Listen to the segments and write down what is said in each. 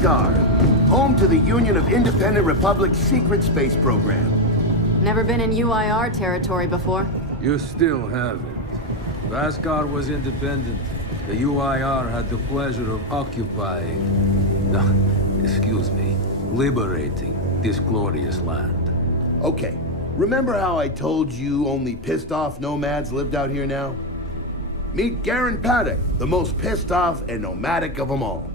Vasgar, home to the Union of Independent Republic's secret space program. Never been in UIR territory before. You still haven't. Vasgar was independent. The UIR had the pleasure of occupying... No, excuse me. Liberating this glorious land. Okay, remember how I told you only pissed-off nomads lived out here now? Meet Garen Paddock, the most pissed-off and nomadic of them all.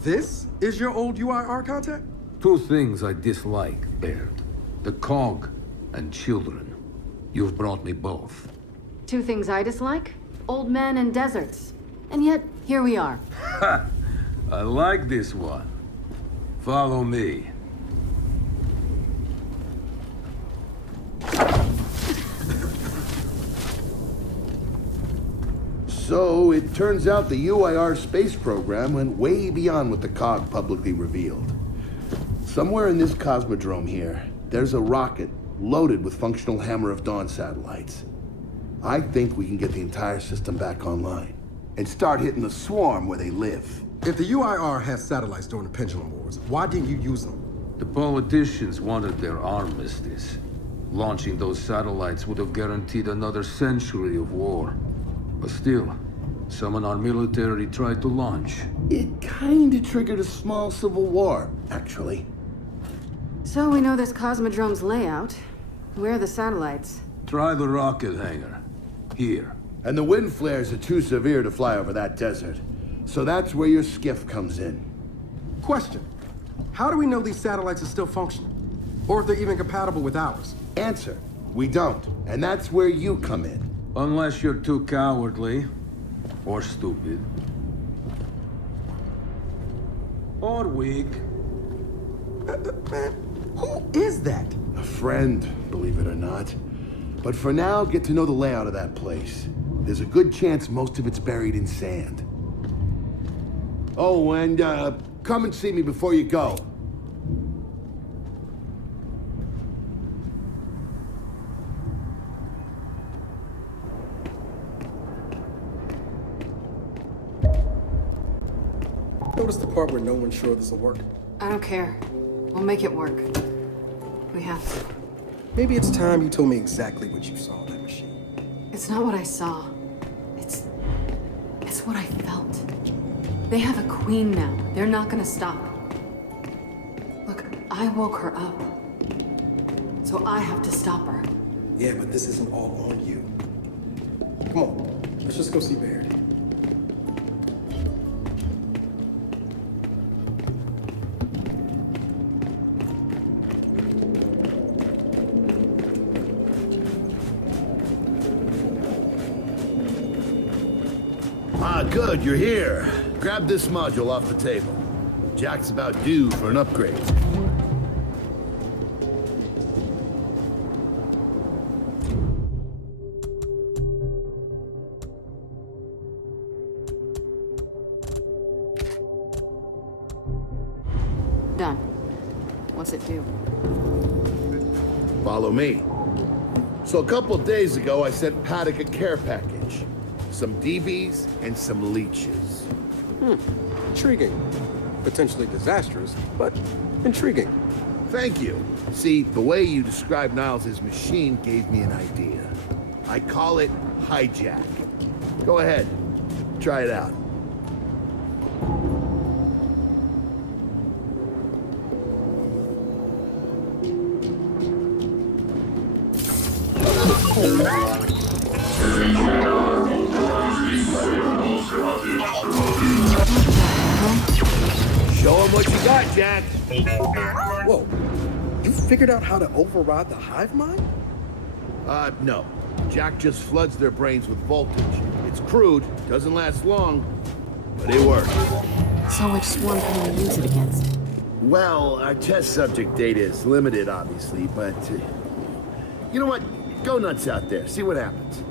This is your old UIR contact? Two things I dislike, Baird. The cog and children. You've brought me both. Two things I dislike? Old men and deserts. And yet, here we are. Ha! I like this one. Follow me. So, it turns out the UIR space program went way beyond what the COG publicly revealed. Somewhere in this cosmodrome here, there's a rocket loaded with functional Hammer of Dawn satellites. I think we can get the entire system back online and start hitting the swarm where they live. If the UIR has satellites during the Pendulum Wars, why didn't you use them? The politicians wanted their armistice. Launching those satellites would have guaranteed another century of war. But still, some in our military tried to launch. It kinda triggered a small civil war, actually. So we know this Cosmodrome's layout. Where are the satellites? Try the rocket hangar. Here. And the wind flares are too severe to fly over that desert. So that's where your skiff comes in. Question. How do we know these satellites are still functional? Or if they're even compatible with ours? Answer. We don't. And that's where you come in. Unless you're too cowardly. Or stupid. Or weak. Man, who is that? A friend, believe it or not. But for now, get to know the layout of that place. There's a good chance most of it's buried in sand. Oh, and come and see me before you go. Notice the part where no one's sure this will work? I don't care. We'll make it work. We have to. Maybe it's time you told me exactly what you saw in that machine. It's not what I saw. It's what I felt. They have a queen now. They're not gonna stop. Look, I woke her up. So I have to stop her. Yeah, but this isn't all on you. Come on, let's just go see Baird. Ah, good, you're here. Grab this module off the table. Jack's about due for an upgrade. Done. What's it do? Follow me. So a couple of days ago, I sent Paddock a care package. Some DBs and some leeches. Intriguing. Potentially disastrous, but intriguing. Thank you. See, the way you described Niles' machine gave me an idea. I call it hijack. Go ahead. Try it out. Show him what you got, Jack. Whoa. You figured out how to override the hive mind? No. Jack just floods their brains with voltage. It's crude, doesn't last long, but it works. So which swarm can we use it against? Well, our test subject data is limited, obviously, but... you know what? Go nuts out there. See what happens.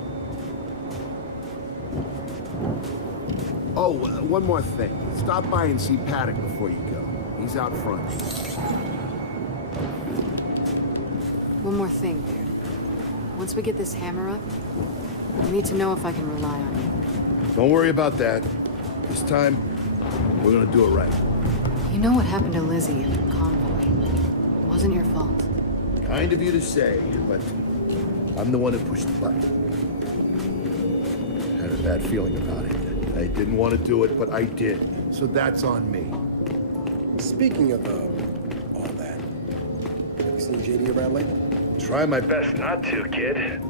Oh, one more thing. Stop by and see Paddock before you go. He's out front. One more thing, Baird. Once we get this hammer up, I need to know if I can rely on you. Don't worry about that. This time, we're gonna do it right. You You know what happened to Lizzie and the convoy. It wasn't your fault. Kind of you to say, but I'm the one who pushed the button. Had a bad feeling about it. I didn't want to do it, but I did. So that's on me. Speaking of, all that, have you seen JD around lately? Try my best not to, kid.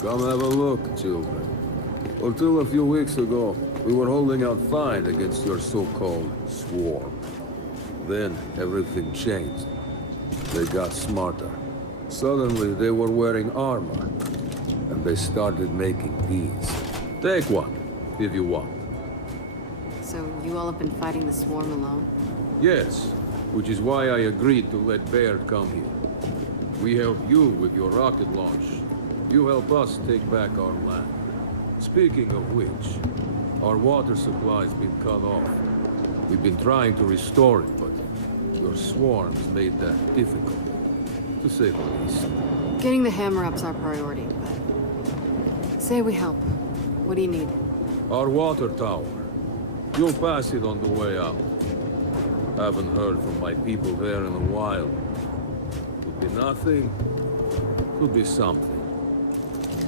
Come have a look, children. Until a few weeks ago, we were holding out fine against your so-called swarm. Then, everything changed. They got smarter. Suddenly, they were wearing armor. And they started making these. Take one, if you want. So you all have been fighting the swarm alone? Yes, which is why I agreed to let Baird come here. We help you with your rocket launch. You help us take back our land. Speaking of which, our water supply's been cut off. We've been trying to restore it, but your swarms made that difficult, to say the least. Getting the hammer-up's our priority, but... Say we help. What do you need? Our water tower. You'll pass it on the way out. Haven't heard from my people there in a while. Could be nothing, could be something.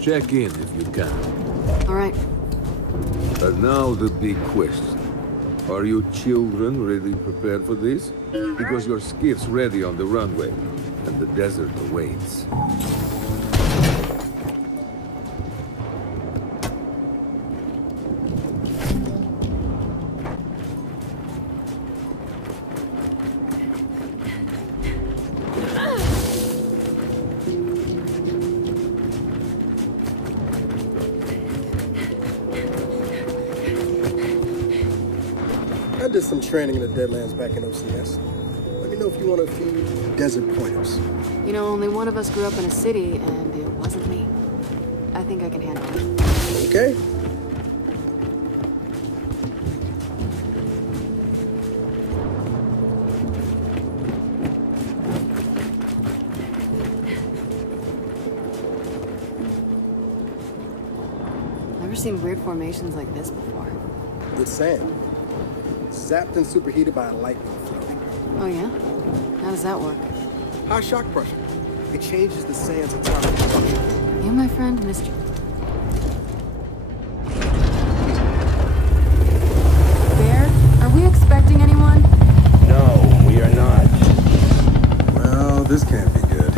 Check in if you can. All right. And now the big question. Are you children really prepared for this? Because your skiff's ready on the runway, and the desert awaits. I did some training in the Deadlands back in OCS. Let me know if you want a few desert pointers. You know, only one of us grew up in a city, and it wasn't me. I think I can handle it. Okay. Never seen weird formations like this before. It's sand. Zapped and superheated by a lightning flow. Oh yeah? How does that work? High shock pressure. It changes the sand's atomic structure. You, my friend, missed you. Baird, are we expecting anyone? No, we are not. Well, this can't be good.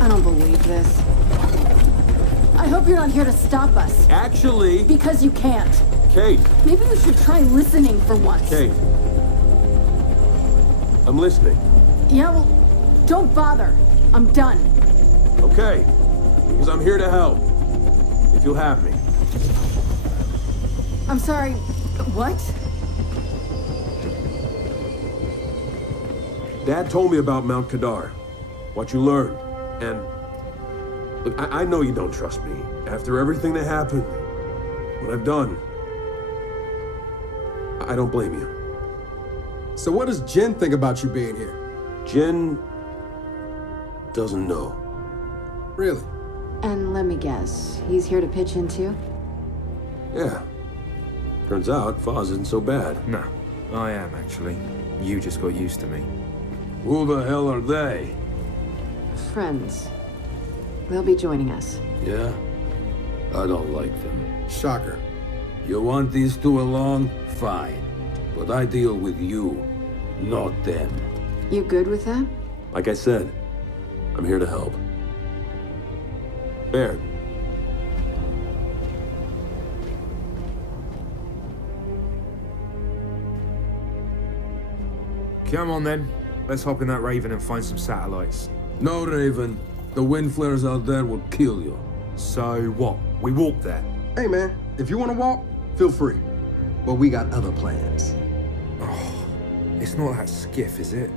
I don't believe this. I hope you're not here to stop us. Actually, Because you can't. Kait, Maybe you should try listening for once. Kait. I'm listening. Yeah, well, don't bother. I'm done. Okay. Because I'm here to help. If you'll have me. I'm sorry. What? Dad told me about Mount Kadar. what you learned, and... Look, I know you don't trust me. After everything that happened, what I've done, I don't blame you. So what does Jen think about you being here? Jen doesn't know. Really? And let me guess, he's here to pitch in too? Yeah. Turns out, Foz isn't so bad. No, I am actually. You just got used to me. Who the hell are they? Friends. They'll be joining us. Yeah? I don't like them. Shocker. You want these two along? Fine. But I deal with you, not them. You good with that? Like I said, I'm here to help. Baird. Come on then. Let's hop in that Raven and find some satellites. No, Raven. The wind flares out there will kill you. So what? We walk there. Hey man, if you want to walk, feel free. But we got other plans. It's not that skiff, is it?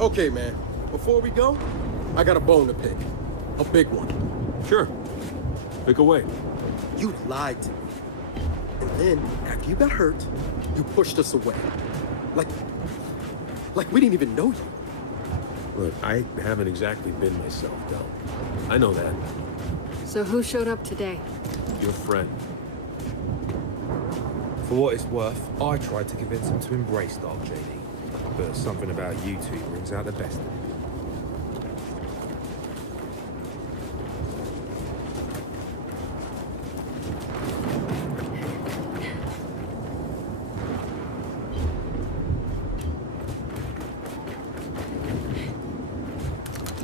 Okay, man. Before we go, I got a bone to pick. A big one. Sure. Pick away. You lied to me. And then, after you got hurt, you pushed us away. Like we didn't even know you. Look, I haven't exactly been myself, Del. I know that. So who showed up today? Your friend. For what it's worth, I tried to convince him to embrace Dark JD. But something about you two brings out the best in him.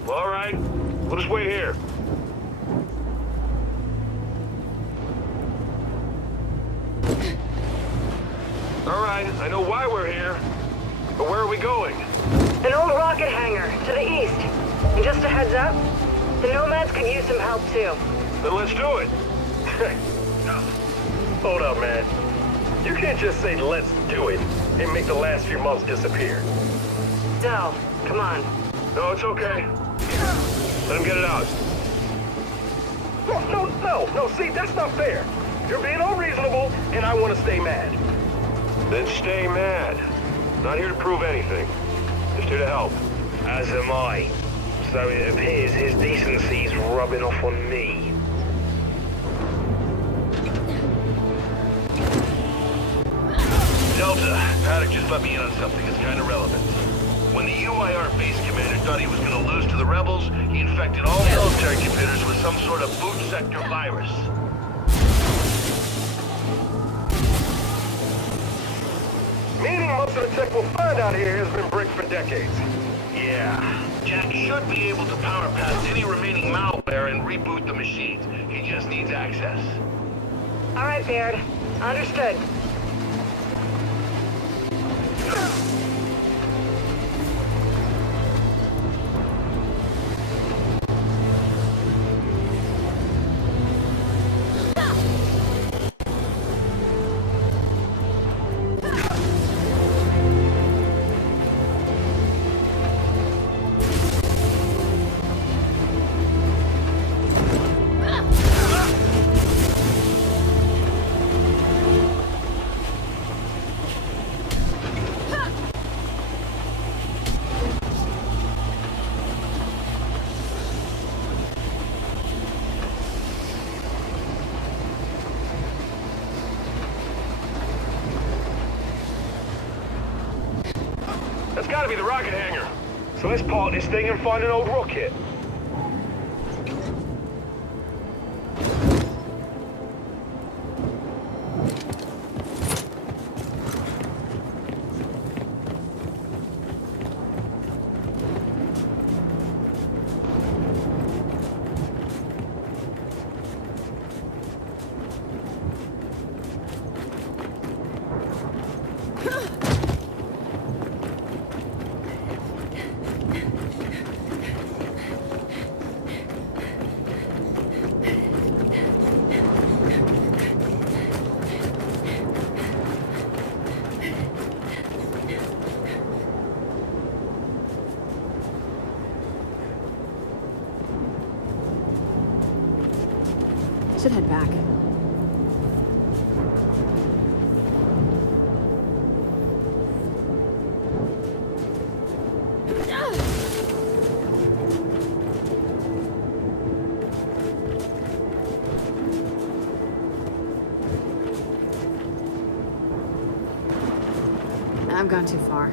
All right, we'll just wait here. All right, I know why we're here, but where are we going? An old rocket hangar, to the east. And just a heads up, the Nomads could use some help too. Then let's do it. Hold up, man. You can't just say let's do it and make the last few months disappear. Del, come on. No, it's okay. Let him get it out. No, see, that's not fair. You're being unreasonable, and I want to stay mad. Then stay mad. Not here to prove anything. Just here to help. As am I. So it appears his decency's rubbing off on me. Delta, Paddock just let me in on something that's kind of relevant. When the UIR base commander thought he was going to lose to the rebels, he infected all military computers with some sort of boot sector virus. Meaning most of the tech we'll find out here has been bricked for decades. Yeah. Jack should be able to power past any remaining malware and reboot the machines. He just needs access. All right, Baird. Understood. That's gotta be the rocket hangar. So let's park this thing and find an old rocket. should head back. I've gone too far.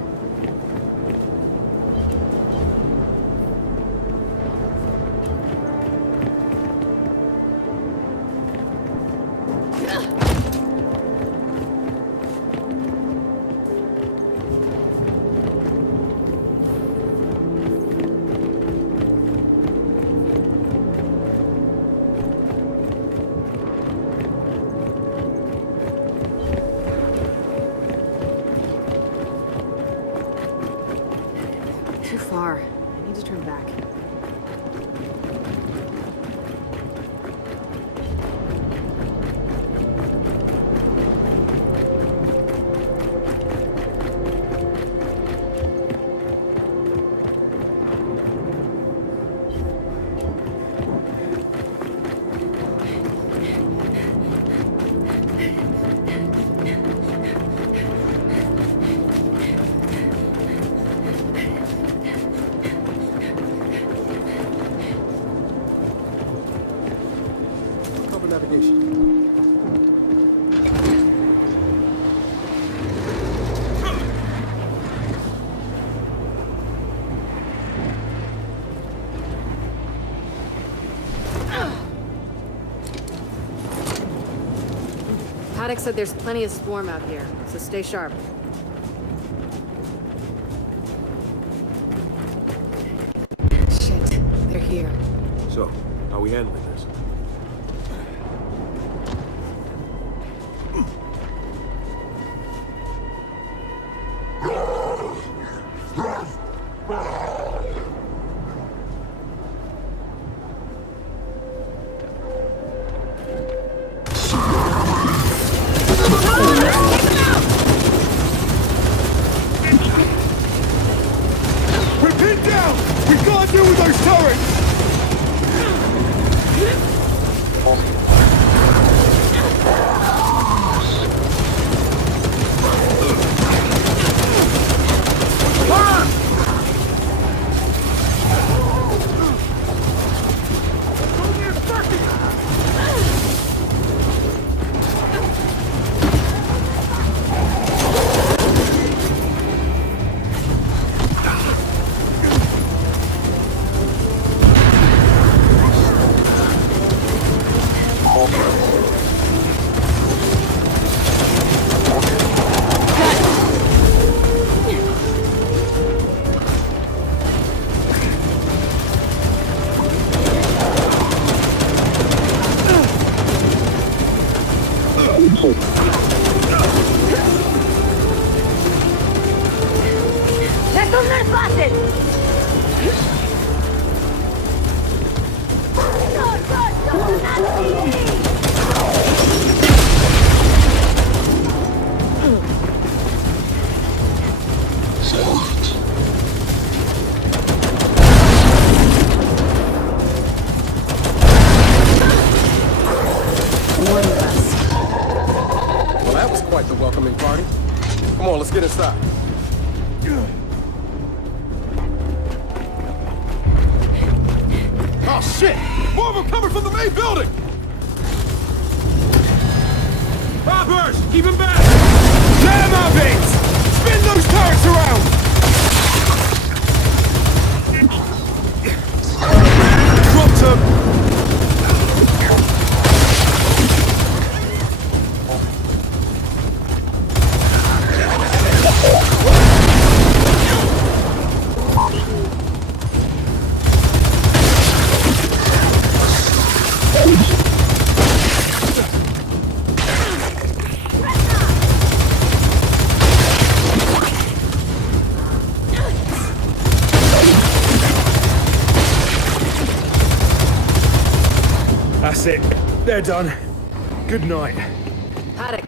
Too far. I need to turn back. Cover navigation. Paddock said there's plenty of swarm out here, so stay sharp. Shit, they're here. So, how are we handling this? We're pinned down! We gotta deal with those turrets! ¡Estos no es fácil! Well, that was quite the welcoming party. Come on, let's get inside. Oh shit! More of them coming from the main building! Robbers! Keep him back! Jam our base! Spin those turrets around! Dropped him! That's it. They're done. Good night. Paddock,